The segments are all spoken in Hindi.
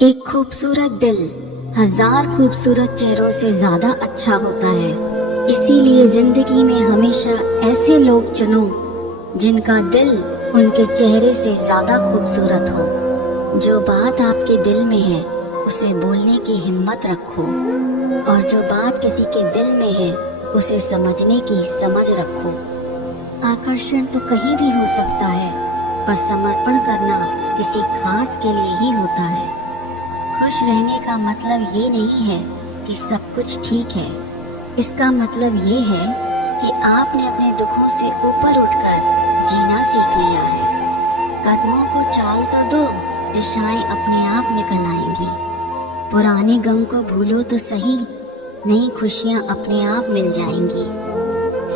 एक खूबसूरत दिल हजार खूबसूरत चेहरों से ज्यादा अच्छा होता है। इसीलिए जिंदगी में हमेशा ऐसे लोग चुनो जिनका दिल उनके चेहरे से ज्यादा खूबसूरत हो। जो बात आपके दिल में है उसे बोलने की हिम्मत रखो, और जो बात किसी के दिल में है उसे समझने की समझ रखो। आकर्षण तो कहीं भी हो सकता है, पर समर्पण करना किसी खास के लिए ही होता है। खुश रहने का मतलब ये नहीं है कि सब कुछ ठीक है। इसका मतलब ये है कि आपने अपने दुखों से ऊपर उठकर जीना सीख लिया है। कदमों को चाल तो दो, दिशाएं अपने आप निकल आएंगी। पुराने गम को भूलो तो सही, नई खुशियां अपने आप मिल जाएंगी।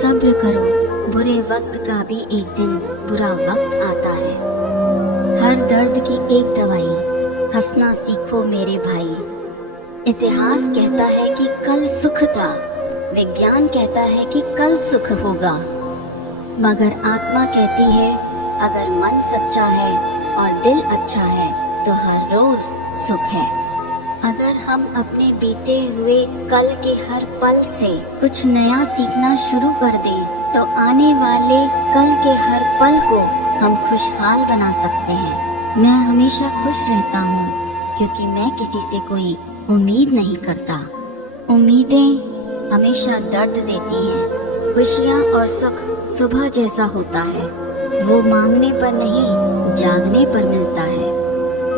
सब्र करो, बुरे वक्त का भी एक दिन बुरा वक्त आता है। हर दर्द की एक दवाई, हंसना सीखो मेरे भाई। इतिहास कहता है कि कल सुख था, विज्ञान कहता है कि कल सुख होगा, मगर आत्मा कहती है अगर मन सच्चा है और दिल अच्छा है तो हर रोज सुख है। अगर हम अपने बीते हुए कल के हर पल से कुछ नया सीखना शुरू कर दें तो आने वाले कल के हर पल को हम खुशहाल बना सकते हैं। मैं हमेशा खुश रहता हूँ क्योंकि मैं किसी से कोई उम्मीद नहीं करता। उम्मीदें हमेशा दर्द देती हैं। खुशियाँ और सुख सुबह जैसा होता है, वो मांगने पर नहीं जागने पर मिलता है।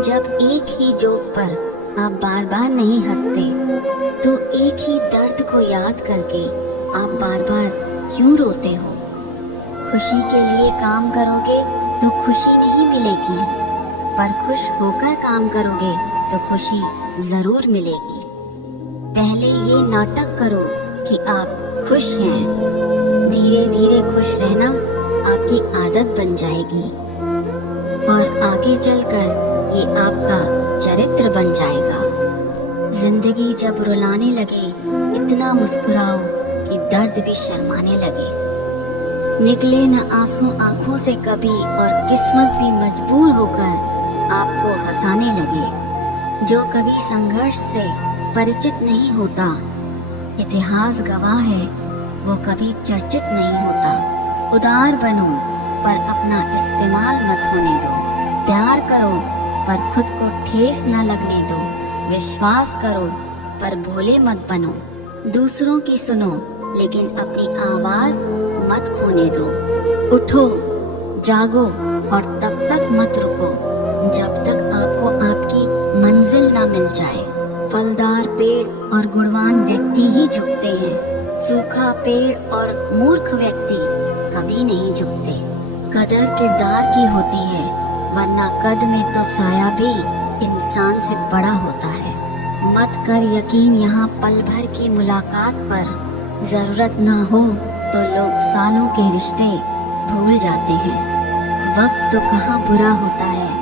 जब एक ही जोक पर आप बार बार नहीं हंसते तो एक ही दर्द को याद करके आप बार बार क्यों रोते हो? खुशी के लिए काम करोगे तो खुशी नहीं मिलेगी, पर खुश होकर काम करोगे तो खुशी जरूर मिलेगी। पहले ये नाटक करो कि आप खुश हैं, धीरे धीरे खुश रहना आपकी आदत बन जाएगी और आगे चलकर ये आपका चरित्र बन जाएगा। जिंदगी जब रुलाने लगे इतना मुस्कुराओ कि दर्द भी शर्माने लगे। निकले न आंसू आंखों से कभी और किस्मत भी मजबूर होकर आपको हंसाने लगे। जो कभी संघर्ष से परिचित नहीं होता, इतिहास गवाह है वो कभी चर्चित नहीं होता। उदार बनो पर अपना इस्तेमाल मत होने दो। प्यार करो पर खुद को ठेस न लगने दो। विश्वास करो पर भोले मत बनो। दूसरों की सुनो लेकिन अपनी आवाज मत खोने दो। उठो, जागो और तब तक मत रुको जब तक आपको आपकी मंजिल ना मिल जाए। फलदार पेड़ और गुणवान व्यक्ति ही झुकते हैं, सूखा पेड़ और मूर्ख व्यक्ति कभी नहीं झुकते। कदर किरदार की होती है, वरना कद में तो साया भी इंसान से बड़ा होता है। मत कर यकीन यहाँ पल भर की मुलाकात पर, जरूरत ना हो तो लोग सालों के रिश्ते भूल जाते हैं। वक्त तो कहाँ बुरा होता है,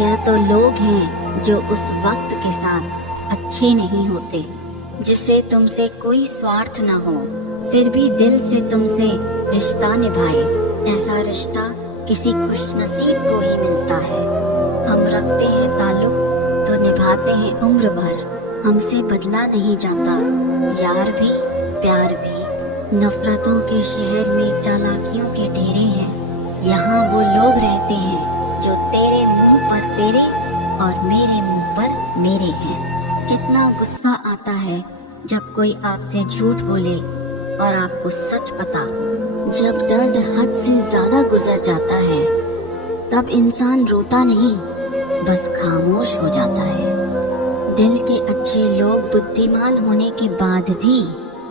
यह तो लोग हैं जो उस वक्त के साथ अच्छे नहीं होते। जिससे तुमसे कोई स्वार्थ ना हो फिर भी दिल से तुमसे रिश्ता निभाए, ऐसा रिश्ता किसी खुशनसीब को ही मिलता है। हम रखते हैं ताल्लुक तो निभाते हैं उम्र भर, हमसे बदला नहीं जाता यार भी प्यार भी। नफरतों के शहर में चालाकियों के डेरे हैं, यहाँ वो लोग रहते हैं जो तेरे मुंह पर तेरे और मेरे मुंह पर मेरे हैं। कितना गुस्सा आता है जब कोई आपसे झूठ बोले और आपको सच पता हो। जब दर्द हद से ज्यादा गुजर जाता है तब इंसान रोता नहीं, बस खामोश हो जाता है। दिल के अच्छे लोग बुद्धिमान होने के बाद भी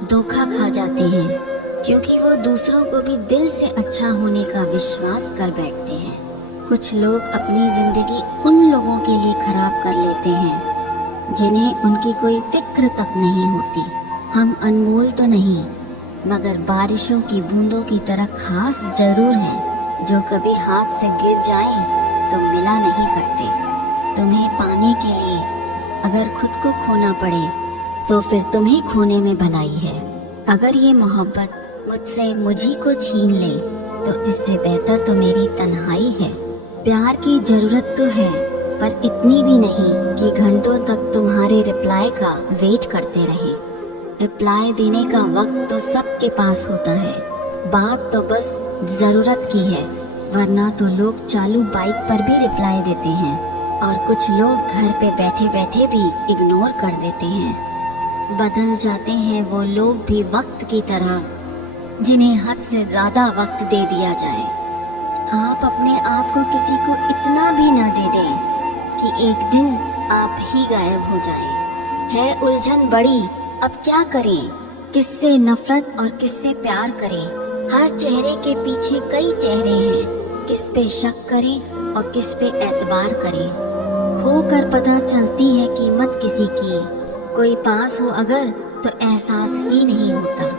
धोखा खा जाते हैं, क्योंकि वो दूसरों को भी दिल से अच्छा होने का विश्वास कर बैठते हैं। कुछ लोग अपनी जिंदगी उन लोगों के लिए खराब कर लेते हैं जिन्हें उनकी कोई फिक्र तक नहीं होती। हम अनमोल तो नहीं, मगर बारिशों की बूंदों की तरह खास जरूर हैं, जो कभी हाथ से गिर जाएं तो मिला नहीं करते। तुम्हें पाने के लिए अगर खुद को खोना पड़े तो फिर तुम्हें खोने में भलाई है। अगर ये मोहब्बत मुझसे मुझी को छीन ले तो इससे बेहतर तो मेरी तन्हाई है। प्यार की जरूरत तो है, पर इतनी भी नहीं कि घंटों तक तुम्हारे रिप्लाई का वेट करते रहें। रिप्लाई देने का वक्त तो सबके पास होता है, बात तो बस ज़रूरत की है। वरना तो लोग चालू बाइक पर भी रिप्लाई देते हैं और कुछ लोग घर पे बैठे बैठे भी इग्नोर कर देते हैं। बदल जाते हैं वो लोग भी वक्त की तरह, जिन्हें हद से ज़्यादा वक्त दे दिया जाए। आप अपने आप को किसी को इतना भी ना दे दें कि एक दिन आप ही गायब हो जाएं। है उलझन बड़ी, अब क्या करें, किससे नफरत और किससे प्यार करें। हर चेहरे के पीछे कई चेहरे हैं, किस पे शक करें और किस पे एतबार करें। खोकर पता चलती है कीमत किसी की, कोई पास हो अगर तो एहसास ही नहीं होता।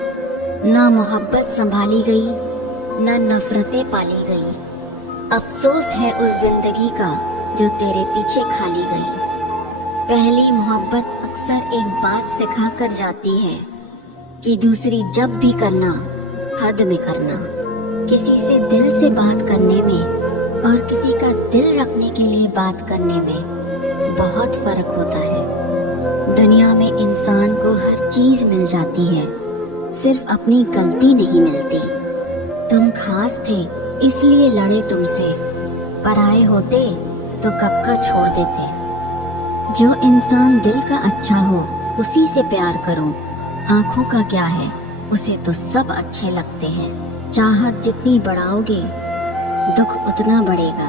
ना मोहब्बत संभाली गई, ना नफरतें पाली गई। अफसोस है उस जिंदगी का जो तेरे पीछे खाली गई। पहली मोहब्बत अक्सर एक बात सिखा कर जाती है कि दूसरी जब भी करना हद में करना। किसी से दिल से बात करने में और किसी का दिल रखने के लिए बात करने में बहुत फर्क होता है। दुनिया में इंसान को हर चीज मिल जाती है, सिर्फ अपनी गलती नहीं मिलती। तुम खास थे इसलिए लड़े तुमसे, पराए होते तो कब का छोड़ देते। जो इंसान दिल का अच्छा हो उसी से प्यार करो। आंखों का क्या है, उसे तो सब अच्छे लगते हैं। चाहत जितनी बढ़ाओगे दुख उतना बढ़ेगा।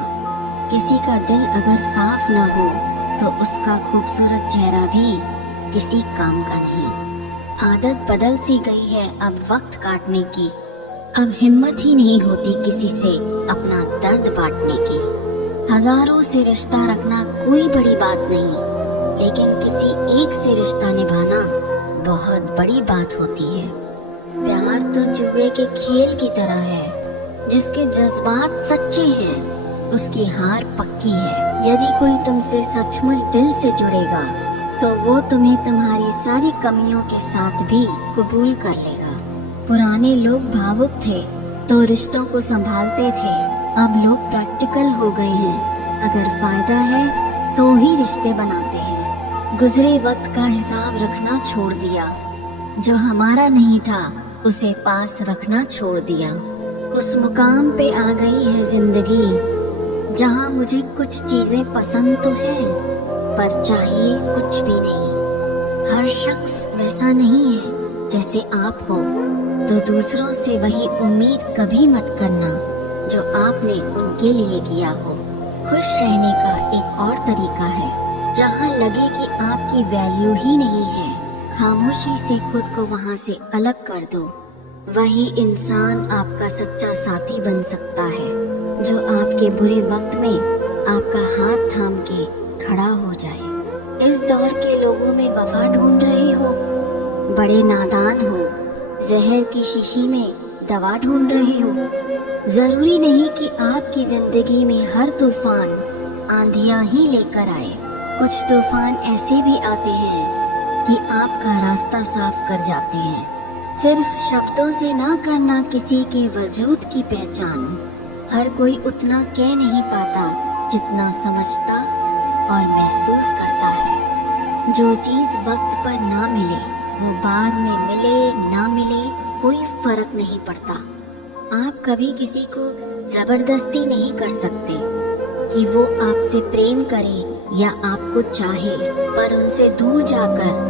किसी का दिल अगर साफ ना हो तो उसका खूबसूरत चेहरा भी किसी काम का नहीं। आदत बदल सी गई है अब वक्त काटने की, अब हिम्मत ही नहीं होती किसी से अपना दर्द बांटने की। हजारों से रिश्ता रखना कोई बड़ी बात नहीं, लेकिन किसी एक से रिश्ता निभाना बहुत बड़ी बात होती है। प्यार तो जुए के खेल की तरह है, जिसके जज्बात सच्चे हैं उसकी हार पक्की है। यदि कोई तुमसे सचमुच दिल से जुड़ेगा तो वो तुम्हें तुम्हारी सारी कमियों के साथ भी कबूल कर लेगा। पुराने लोग भावुक थे तो रिश्तों को संभालते थे, अब लोग प्रैक्टिकल हो गए हैं। अगर फायदा है तो ही रिश्ते बनाते हैं। गुजरे वक्त का हिसाब रखना छोड़ दिया, जो हमारा नहीं था उसे पास रखना छोड़ दिया। उस मुकाम पे आ गई है जिंदगी जहाँ मुझे कुछ चीजें पसंद तो हैं पर चाहिए कुछ भी नहीं। हर शख्स वैसा नहीं है जैसे आप हो, तो दूसरों से वही उम्मीद कभी मत करना जो आपने उनके लिए किया हो। खुश रहने का एक और तरीका है, जहाँ लगे कि आपकी वैल्यू ही नहीं है, खामोशी से खुद को वहाँ से अलग कर दो। वही इंसान आपका सच्चा साथी बन सकता है, जो आपके बुरे वक्त में आपका हाथ थाम के खड़ा हो जाए। इस दौर के लोगों में वफा ढूंढ रहे हो, बड़े नादान हो, जहर की शीशी में दवा ढूंढ रहे हो। जरूरी नहीं कि आपकी जिंदगी में हर तूफान आंधियां ही लेकर आए। कुछ तूफान ऐसे भी आते हैं कि आपका रास्ता साफ कर जाते हैं। सिर्फ शब्दों से ना करना किसी के वजूद की पहचान। हर कोई उतना कह नहीं पाता जितना समझता और महसूस करता है। जो चीज़ वक्त पर ना मिले वो बाद में मिले ना मिले कोई फर्क नहीं पड़ता। आप कभी किसी को जबरदस्ती नहीं कर सकते कि वो आपसे प्रेम करे या आपको चाहे, पर उनसे दूर जाकर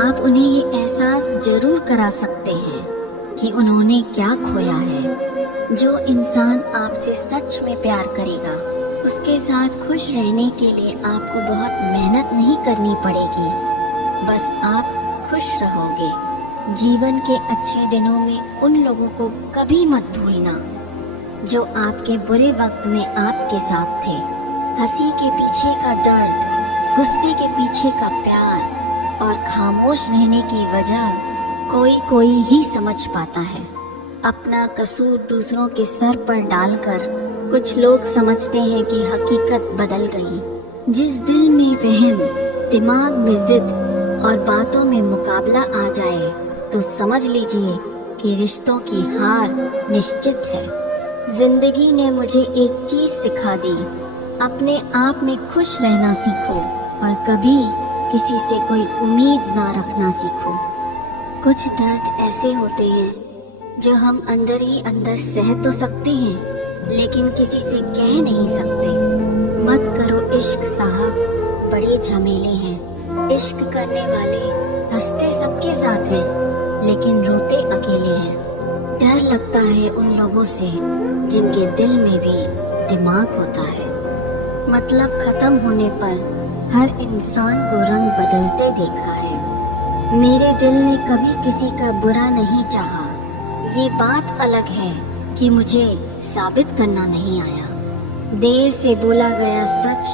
आप उन्हें ये एहसास जरूर करा सकते हैं कि उन्होंने क्या खोया है। जो इंसान आपसे सच में प्यार करेगा उसके साथ खुश रहने के लिए आपको बहुत मेहनत नहीं करनी पड़ेगी, बस आप खुश रहोगे। जीवन के अच्छे दिनों में उन लोगों को कभी मत भूलना जो आपके बुरे वक्त में आपके साथ थे। हंसी के पीछे का दर्द, गुस्से के पीछे का प्यार और खामोश रहने की वजह कोई ही समझ पाता है। अपना कसूर दूसरों के सर पर डालकर कुछ लोग समझते हैं कि हकीकत बदल गई। जिस दिल में वहम, दिमाग में जिद और बातों में मुकाबला आ जाए तो समझ लीजिए कि रिश्तों की हार निश्चित है। जिंदगी ने मुझे एक चीज सिखा दी, अपने आप में खुश रहना सीखो और कभी किसी से कोई उम्मीद ना रखना सीखो। कुछ दर्द ऐसे होते हैं जो हम अंदर ही अंदर सह तो सकते हैं, लेकिन किसी से कह नहीं सकते। मत करो इश्क साहब, बड़े झमेले हैं। इश्क करने वाले हंसते सबके साथ हैं, लेकिन रोते अकेले हैं। डर लगता है उन लोगों से जिनके दिल में भी दिमाग होता है। मतलब खत्म होने पर हर इंसान को रंग बदलते देखा है। मेरे दिल ने कभी किसी का बुरा नहीं चाहा। ये बात अलग है कि मुझे साबित करना नहीं आया। देर से बोला गया सच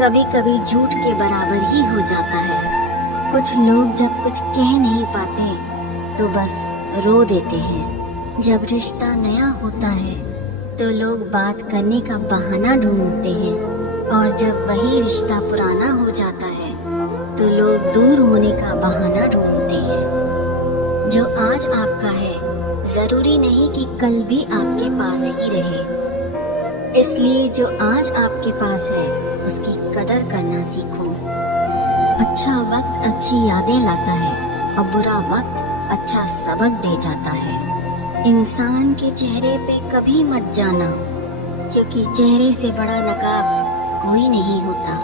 कभी कभी झूठ के बराबर ही हो जाता है। कुछ लोग जब कुछ कह नहीं पाते तो बस रो देते हैं। जब रिश्ता नया होता है तो लोग बात करने का बहाना ढूंढते हैं, और जब वही रिश्ता पुराना हो जाता है तो लोग दूर होने का बहाना ढूंढते हैं। जो आज आपका है जरूरी नहीं कि कल भी आपके पास ही रहे। इसलिए जो आज आपके पास है उसकी कदर करना सीखो। अच्छा वक्त अच्छी यादें लाता है और बुरा वक्त अच्छा सबक दे जाता है। इंसान के चेहरे पे कभी मत जाना, क्योंकि चेहरे से बड़ा नकाब कोई नहीं होता।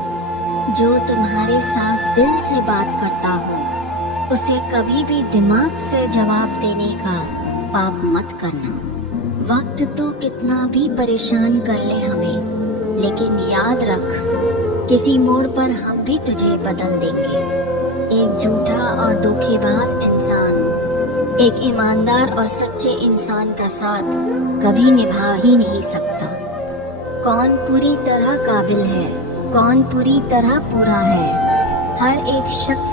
जो तुम्हारे साथ दिल से बात करता हो उसे कभी भी दिमाग से जवाब देने का पाप मत करना। वक्त तो कितना भी परेशान कर ले हमें, लेकिन याद रख किसी मोड़ पर हम भी तुझे बदल देंगे। एक झूठा और धोखेबाज इंसान एक ईमानदार और सच्चे इंसान का साथ कभी निभा ही नहीं सकता। कौन पूरी तरह काबिल है, कौन पूरी तरह पूरा है। हर एक शख्स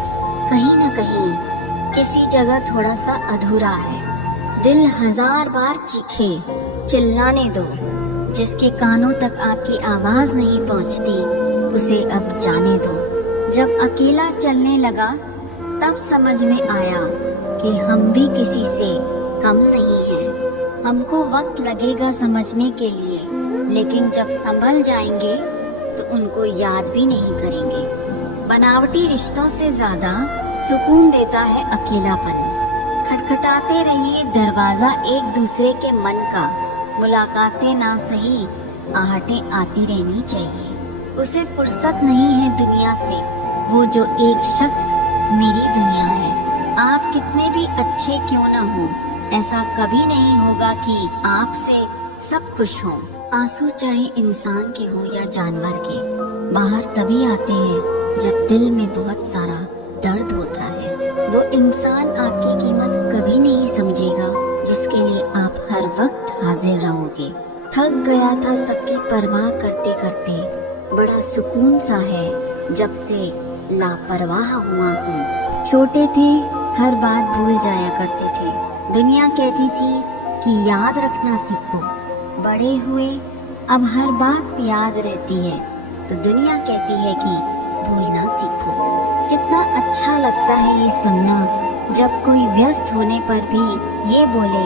कहीं न कहीं किसी जगह थोड़ा सा अधूरा है। दिल 1000 बार चीखे, चिल्लाने दो। जिसके कानों तक आपकी आवाज नहीं पहुंचती उसे अब जाने दो। जब अकेला चलने लगा तब समझ में आया कि हम भी किसी से कम नहीं हैं। हमको वक्त लगेगा समझने के लिए, लेकिन जब संभल जाएंगे तो उनको याद भी नहीं करेंगे। बनावटी रिश्तों से ज्यादा सुकून देता है अकेलापन। खटखटाते रहिए दरवाजा एक दूसरे के मन का। मुलाकातें ना सही, आहटें आती रहनी चाहिए। उसे फुर्सत नहीं है दुनिया से, वो जो एक शख्स मेरी दुनिया है। आप कितने भी अच्छे क्यों न हो, ऐसा कभी नहीं होगा कि आपसे सब खुश हों। आंसू चाहे इंसान के हो या जानवर के, बाहर तभी आते हैं जब दिल में बहुत सारा दर्द होता है। वो इंसान आपकी कीमत कभी नहीं समझेगा जिसके लिए आप हर वक्त हाजिर रहोगे। थक गया था सबकी परवाह करते करते, बड़ा सुकून सा है जब से लापरवाह हुआ हूँ। छोटे थे हर बात भूल जाया करते थे। दुनिया कहती थी कि याद रखना सीखो। बड़े हुए अब हर बात याद रहती है तो दुनिया कहती है कि भूलना सीखो। कितना अच्छा लगता है ये सुनना जब कोई व्यस्त होने पर भी ये बोले,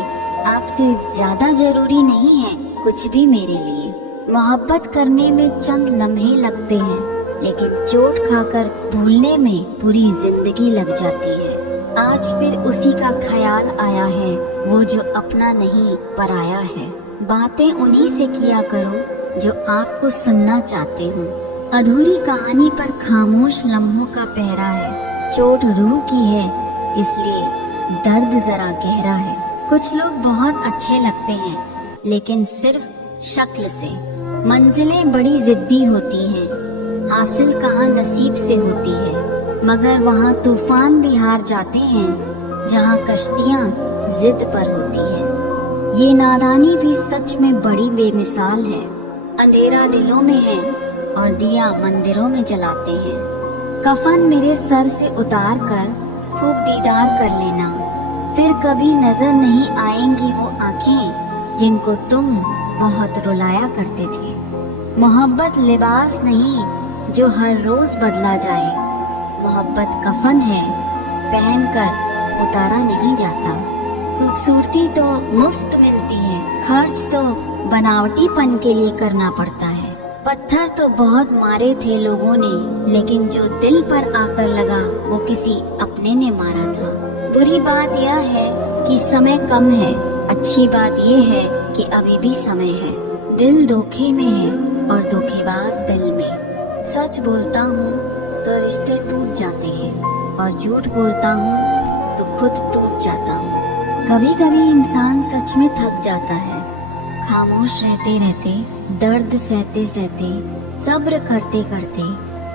आपसे ज्यादा जरूरी नहीं है कुछ भी मेरे लिए। मोहब्बत करने में चंद लम्हे लगते हैं, लेकिन चोट खाकर भूलने में पूरी जिंदगी लग जाती है। आज फिर उसी का ख्याल आया है, वो जो अपना नहीं पराया है। बातें उन्हीं से किया करो जो आपको सुनना चाहते हो। अधूरी कहानी पर खामोश लम्हों का पहरा है। चोट रूह की है, इसलिए दर्द जरा गहरा है। कुछ लोग बहुत अच्छे लगते हैं, लेकिन सिर्फ शक्ल से। मंजिलें बड़ी जिद्दी होती हैं, हासिल कहाँ नसीब से होती है। मगर वहाँ तूफान भी हार जाते हैं जहाँ कश्तियाँ जिद पर होती हैं। ये नादानी भी सच में बड़ी बेमिसाल है। अंधेरा दिलों में है और दिया मंदिरों में जलाते हैं। कफन मेरे सर से उतार कर खूब दीदार कर लेना, फिर कभी नजर नहीं आएंगी वो आंखें जिनको तुम बहुत रुलाया करते थे। मोहब्बत लिबास नहीं जो हर रोज बदला जाए। मोहब्बत कफन है, पहनकर उतारा नहीं जाता। खूबसूरती तो मुफ्त मिलती है, खर्च तो बनावटीपन के लिए करना पड़ता है। पत्थर तो बहुत मारे थे लोगों ने, लेकिन जो दिल पर आकर लगा वो किसी अपने ने मारा था। बुरी बात यह है कि समय कम है, अच्छी बात यह है कि अभी भी समय है। दिल धोखे में है और धोखेबाज दिल में। सच बोलता हूँ तो रिश्ते टूट जाते हैं और झूठ बोलता हूँ तो खुद टूट जाता हूँ। कभी कभी इंसान सच में थक जाता है। खामोश रहते रहते, दर्द सहते सहते, सब्र करते करते,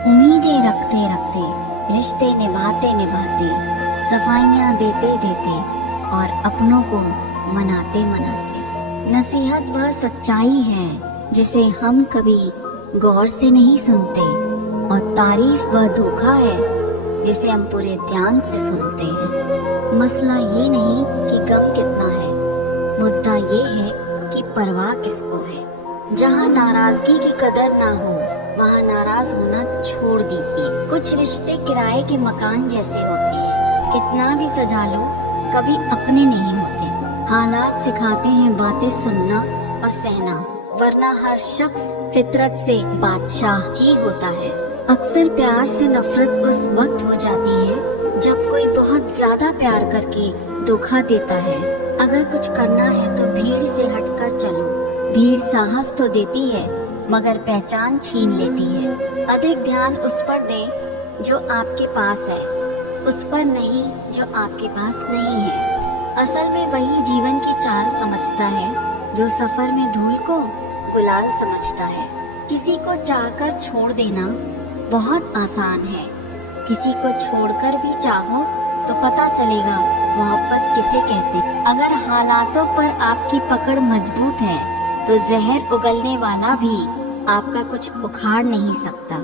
उम्मीदें रखते रखते, रिश्ते निभाते निभाते, सफाइयाँ देते देते और अपनों को मनाते मनाते। नसीहत वह सच्चाई है जिसे हम कभी गौर से नहीं सुनते, और तारीफ वह धोखा है जिसे हम पूरे ध्यान से सुनते हैं। मसला ये नहीं कि गम कितना है, मुद्दा ये है कि परवाह किसको है। जहाँ नाराजगी की कदर ना हो वहाँ नाराज होना छोड़ दीजिए। कुछ रिश्ते किराए के मकान जैसे होते हैं, कितना भी सजा लो कभी अपने नहीं होते। हालात सिखाते हैं बातें सुनना और सहना, वरना हर शख्स फितरत से बादशाह ही होता है। अक्सर प्यार से नफरत उस वक्त हो जाती है जब कोई बहुत ज्यादा प्यार करके धोखा देता है। अगर कुछ करना है तो भीड़ से हटकर चलो। भीड़ साहस तो देती है मगर पहचान छीन लेती है। अधिक ध्यान उस पर दें जो आपके पास है, उस पर नहीं जो आपके पास नहीं है। असल में वही जीवन की चाल समझता है जो सफर में धूल को गुलाल समझता है। किसी को चाहकर छोड़ देना बहुत आसान है, किसी को छोड़कर भी चाहो तो पता चलेगा मोहब्बत किसे कहते हैं। अगर हालातों पर आपकी पकड़ मजबूत है तो जहर उगलने वाला भी आपका कुछ उखाड़ नहीं सकता।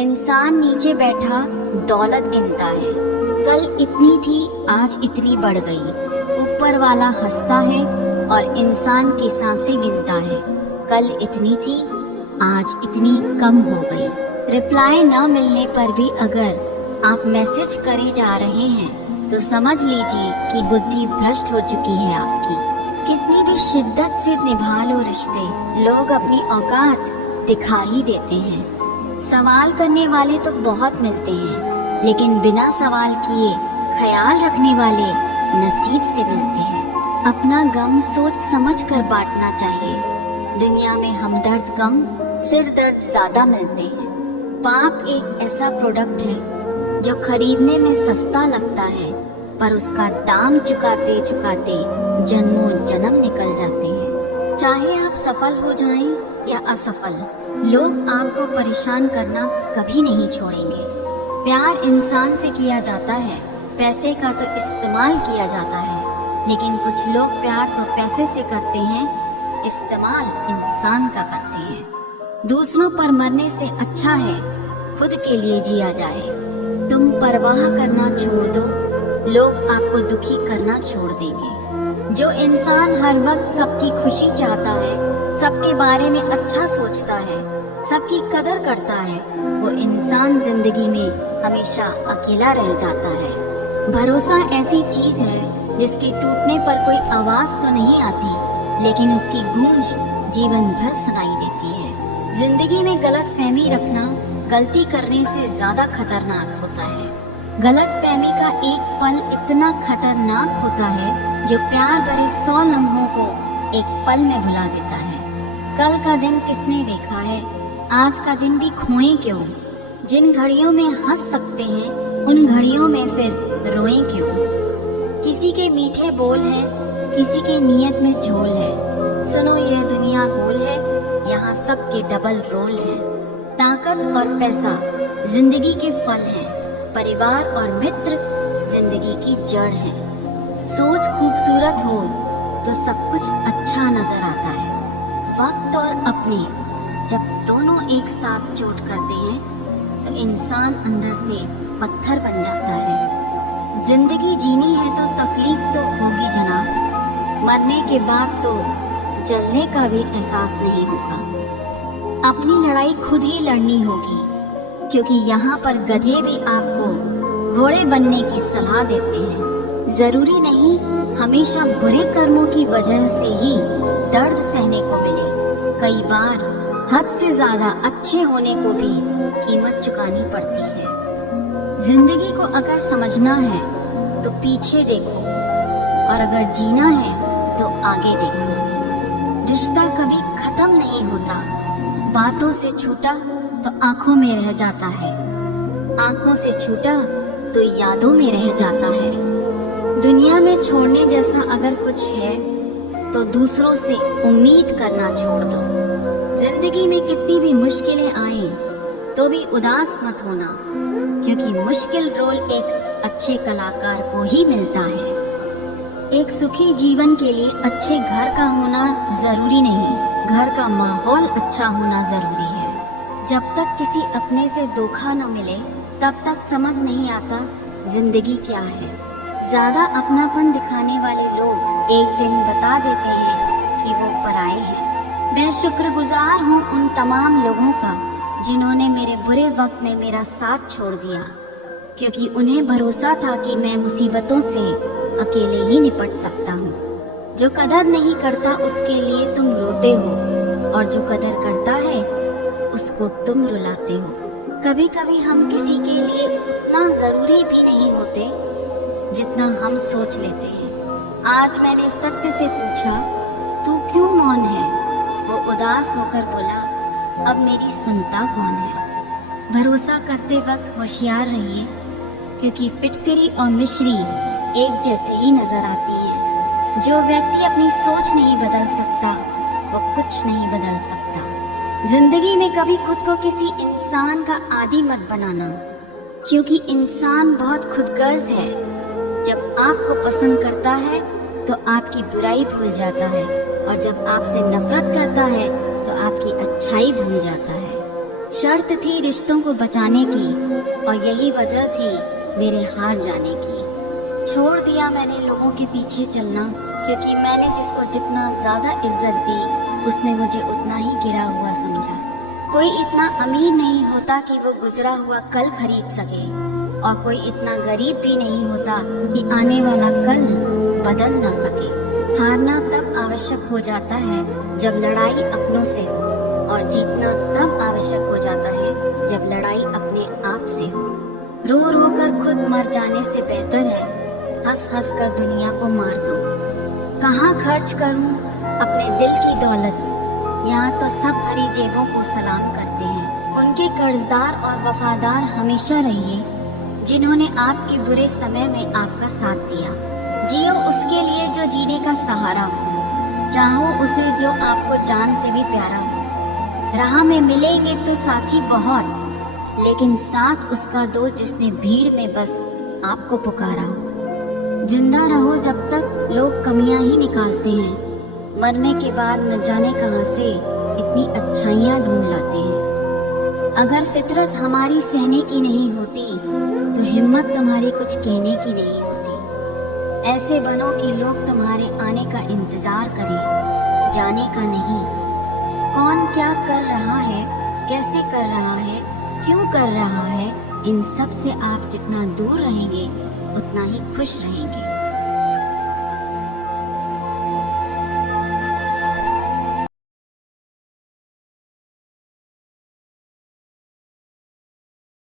इंसान नीचे बैठा दौलत गिनता है, कल इतनी थी आज इतनी बढ़ गई। ऊपर वाला हंसता है और इंसान की सांसें गिनता है, कल इतनी थी आज इतनी कम हो गई। रिप्लाई न मिलने पर भी अगर आप मैसेज करे जा रहे हैं तो समझ लीजिए कि बुद्धि भ्रष्ट हो चुकी है आपकी। कितनी भी शिद्दत से निभा लो रिश्ते, लोग अपनी औकात दिखा ही देते हैं। सवाल करने वाले तो बहुत मिलते हैं, लेकिन बिना सवाल किए ख्याल रखने वाले नसीब से मिलते हैं। अपना गम सोच समझ कर बांटना चाहिए। दुनिया में हमदर्द कम, सिर दर्द ज्यादा मिलते हैं। पाप एक ऐसा प्रोडक्ट है जो खरीदने में सस्ता लगता है, पर उसका दाम चुकाते चुकाते जन्मों जन्म निकल जाते हैं। चाहे आप सफल हो जाएं या असफल, लोग आपको परेशान करना कभी नहीं छोड़ेंगे। प्यार इंसान से किया जाता है, पैसे का तो इस्तेमाल किया जाता है, लेकिन कुछ लोग प्यार तो पैसे से करते हैं, इस्तेमाल इंसान का करते हैं। दूसरों पर मरने से अच्छा है खुद के लिए जिया जाए। तुम परवाह करना छोड़ दो, लोग आपको दुखी करना छोड़ देंगे। जो इंसान हर वक्त सबकी खुशी चाहता है, सबके बारे में अच्छा सोचता है, सबकी कदर करता है, वो इंसान जिंदगी में हमेशा अकेला रह जाता है। भरोसा ऐसी चीज है जिसके टूटने पर कोई आवाज तो नहीं आती, लेकिन उसकी गूंज जीवन भर सुनाई देती है। जिंदगी में गलतफहमी रखना गलती करने से ज्यादा खतरनाक होता है। गलतफहमी का एक पल इतना खतरनाक होता है जो प्यार भरे 100 लम्हों को एक पल में भुला देता है। कल का दिन किसने देखा है, आज का दिन भी खोएं क्यों। जिन घड़ियों में हंस सकते हैं उन घड़ियों में फिर रोएं क्यों। किसी के मीठे बोल हैं, किसी के नियत में झोल है। सुनो ये दुनिया गोल है, यहाँ सबके डबल रोल है। ताकत और पैसा जिंदगी के फल हैं, परिवार और मित्र जिंदगी की जड़ है। सोच खूबसूरत हो तो सब कुछ अच्छा नजर आता है। वक्त और अपने जब दोनों एक साथ चोट करते हैं तो इंसान अंदर से पत्थर बन जाता है। जिंदगी जीनी है तो तकलीफ तो होगी जनाब, मरने के बाद तो जलने का भी एहसास नहीं होगा। अपनी लड़ाई खुद ही लड़नी होगी, क्योंकि यहाँ पर गधे भी आपको घोड़े बनने की सलाह देते हैं। जरूरी नहीं हमेशा बुरे कर्मों की वजह से ही दर्द सहने को मिले। कई बार हद से ज्यादा अच्छे होने को भी कीमत चुकानी पड़ती है। जिंदगी को अगर समझना है तो पीछे देखो, और अगर जीना है तो आगे देखो। रिश्ता कभी खत्म नहीं होता, बातों से छूटा तो आंखों में रह जाता है, आंखों से छूटा तो यादों में रह जाता है। दुनिया में छोड़ने जैसा अगर कुछ है तो दूसरों से उम्मीद करना छोड़ दो। जिंदगी में कितनी भी मुश्किलें आए तो भी उदास मत होना, क्योंकि मुश्किल रोल एक अच्छे कलाकार को ही मिलता है। एक सुखी जीवन के लिए अच्छे घर का होना जरूरी नहीं, घर का माहौल अच्छा होना जरूरी है। जब तक किसी अपने से धोखा न मिले तब तक समझ नहीं आता जिंदगी क्या है। ज्यादा अपनापन दिखाने वाले लोग एक दिन बता देते हैं कि वो पराए हैं। मैं शुक्रगुजार हूँ उन तमाम लोगों का जिन्होंने मेरे बुरे वक्त में मेरा साथ छोड़ दिया, क्योंकि उन्हें भरोसा था कि मैं मुसीबतों से अकेले ही निपट सकता हूँ। जो कदर नहीं करता उसके लिए तुम रोते हो, और जो कदर करता है उसको तुम रुलाते हो। कभी कभी हम किसी के लिए उतना जरूरी भी नहीं होते जितना हम सोच लेते हैं। आज मैंने सत्य से पूछा, तू क्यों मौन है? वो उदास होकर बोला, अब मेरी सुनता कौन है? भरोसा करते वक्त होशियार रहिए, क्योंकि फिटकरी और मिश्री एक जैसे ही नजर आती है। जो व्यक्ति अपनी सोच नहीं बदल सकता वो कुछ नहीं बदल सकता। जिंदगी में कभी खुद को किसी इंसान का आदी मत बनाना, क्योंकि इंसान बहुत खुदगर्ज है। जब आपको पसंद करता है तो आपकी बुराई भूल जाता है, और जब आपसे नफरत करता है तो आपकी अच्छाई भूल जाता है। शर्त थी रिश्तों को बचाने की, और यही वजह थी मेरे हार जाने की। छोड़ दिया मैंने लोगों के पीछे चलना, क्योंकि मैंने जिसको जितना ज्यादा इज्जत दी उसने मुझे उतना ही गिरा हुआ समझा। कोई इतना अमीर नहीं होता कि वो गुजरा हुआ कल खरीद सके, और कोई इतना गरीब भी नहीं होता कि आने वाला कल बदल ना सके। हारना तब आवश्यक हो जाता है जब लड़ाई अपनों से हो, और जीतना तब आवश्यक हो जाता है जब लड़ाई अपने आप से हो। रो रो कर खुद मर जाने से बेहतर है हंस हंस कर दुनिया को मार दो। कहाँ खर्च करूं अपने दिल की दौलत? यहाँ तो सब भरी जेबों को सलाम करते हैं। उनके कर्जदार और वफादार हमेशा रहिए जिन्होंने आपके बुरे समय में आपका साथ दिया। जियो उसके लिए जो जीने का सहारा हो, चाहो उसे जो आपको जान से भी प्यारा हो। राह में मिलेंगे तो साथी बहुत, लेकिन साथ उसका दो जिसने भीड़ में बस आपको पुकारा हो। जिंदा रहो जब तक लोग कमियां ही निकालते हैं, मरने के बाद न जाने कहां से इतनी अच्छाइयां ढूंढ लाते हैं। अगर फितरत हमारी सहने की नहीं होती तो हिम्मत तुम्हारी कुछ कहने की नहीं होती। ऐसे बनो कि लोग तुम्हारे आने का इंतजार करें, जाने का नहीं। कौन क्या कर रहा है, कैसे कर रहा है, क्यों कर रहा है, इन सब से आप जितना दूर रहेंगे उतना ही खुश रहेंगे।